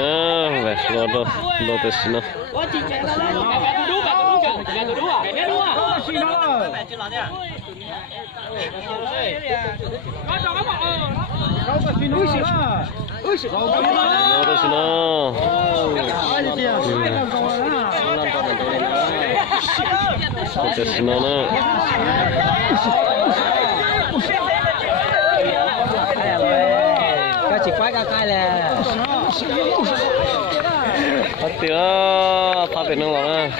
No, ves, lo tesino. Cái chỉ quái cái là Phát tiền phát tiền nông lắm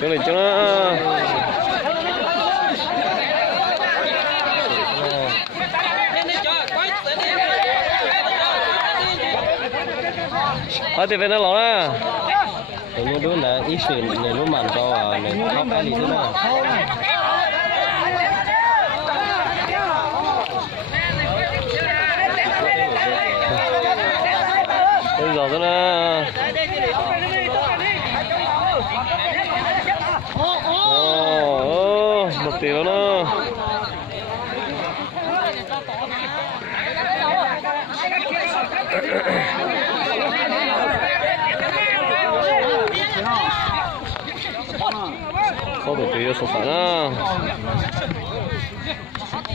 chỗ này cho nó phát tiền về nó lắm á những đứa là ít sự này lúc màn to này khóc cái gì thế nào bây giờ nó một tỷ đó nó có một tỷ số phản á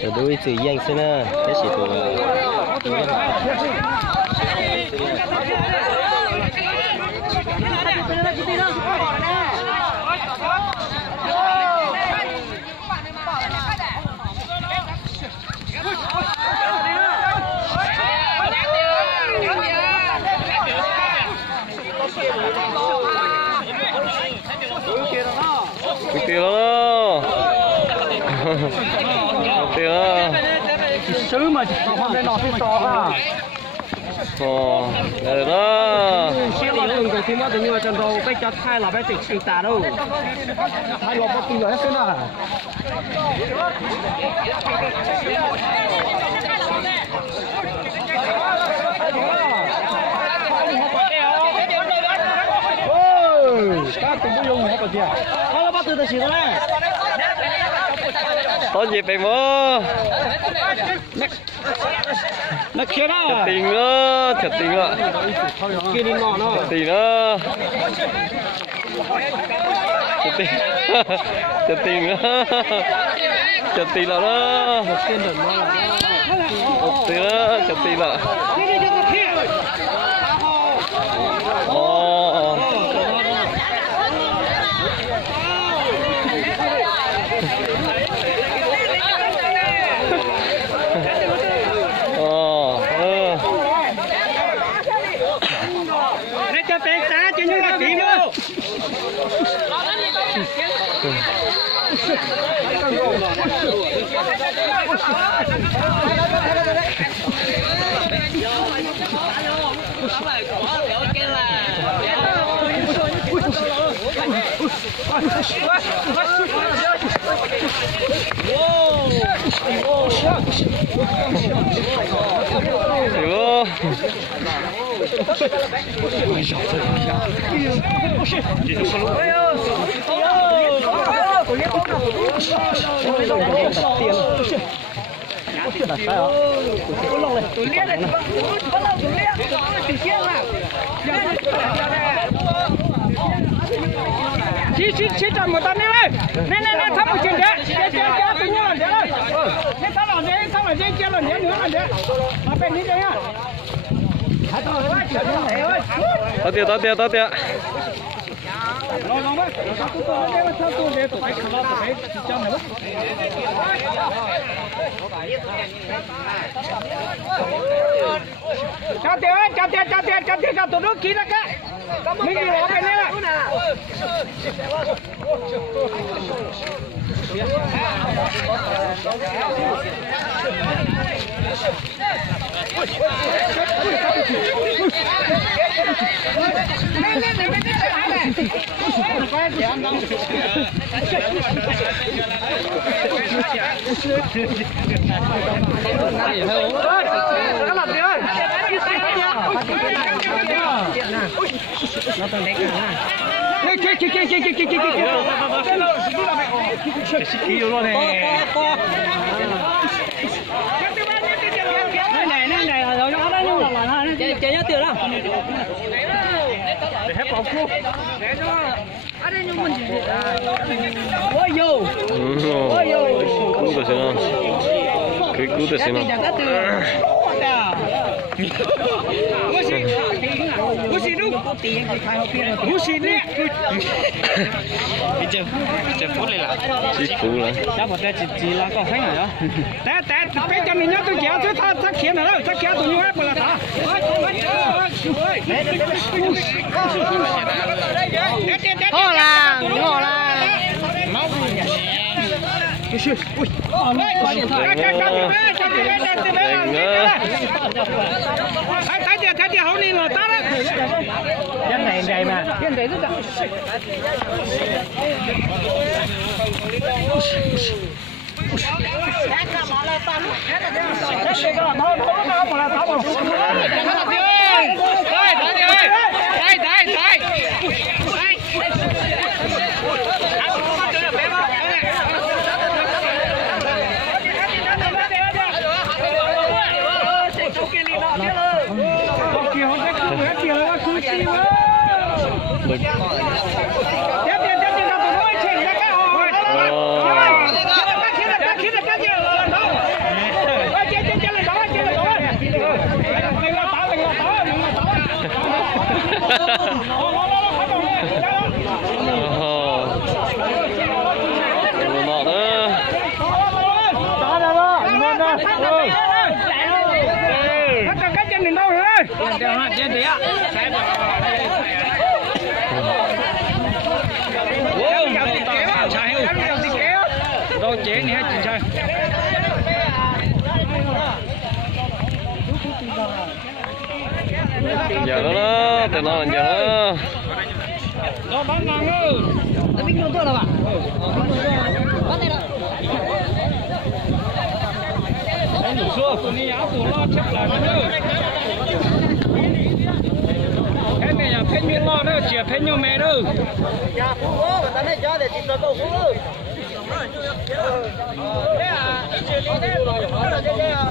rồi đôi từ danh xin á cái gì tụi tiền đó tiền đó sứ mà không nên nọ phía to ha đây đó xíu là đường cầu phim đó tự nhiên là chân đầu bây giờ thay là bây giờ chỉ tả đâu thay lọp một tí rồi hết cái nào các cùng dùng hết rồi kìa nó bắt từ từ xíu đấy có gì phải mua nó kia đó thật tình đó kia đi ngọn nó thật tình đó thật tình thật tình đó thật tình là đó thật tình đó thật tình là Chỉ chọn một tấm đi ơi. Nè thắp một chuyện đấy. Chế tự nhiên là thế đấy. Thế thắp vào đấy, chế là nhớ nữa là thế. Ở bênนี้đấy nhá. Tao tiền. Lo vậy. Tao để vào tủ để tụi bay khá là phải chăm này. Chăm tiền tụi nó kỹ ra cái. Mình đi ở bên này này. Cứu tôi xem nào. Cứu tôi xem nào. Chỉ cứu là. Chắc phải chỉ là có phanh rồi đó. Tại cái cho mình nhớ tôi kéo chứ ta khiến nào, ta kéo tôi như hết là ta. Ho là, ho là. Thấy đi hậu đi rồi ta đó. Dân này vậy mà. Dân này rất là. Đâu chế này hết trời. Giờ đó, từ nó là giờ đó. Đó bán ngang ơi. Đã biết nhau tôi là bạn. Bắt đây đó. Anh đủ xưa, tôi đi áo tủ lo chắc là nó nữa. Cái này là phết miếng lo nữa, chỉ phết nhau mẹ đâu. Dạ, phú bố, mà ta nói cho để tìm được cầu phú ơi. Thế à, chuyện đi thế rồi, hỏi là thế à.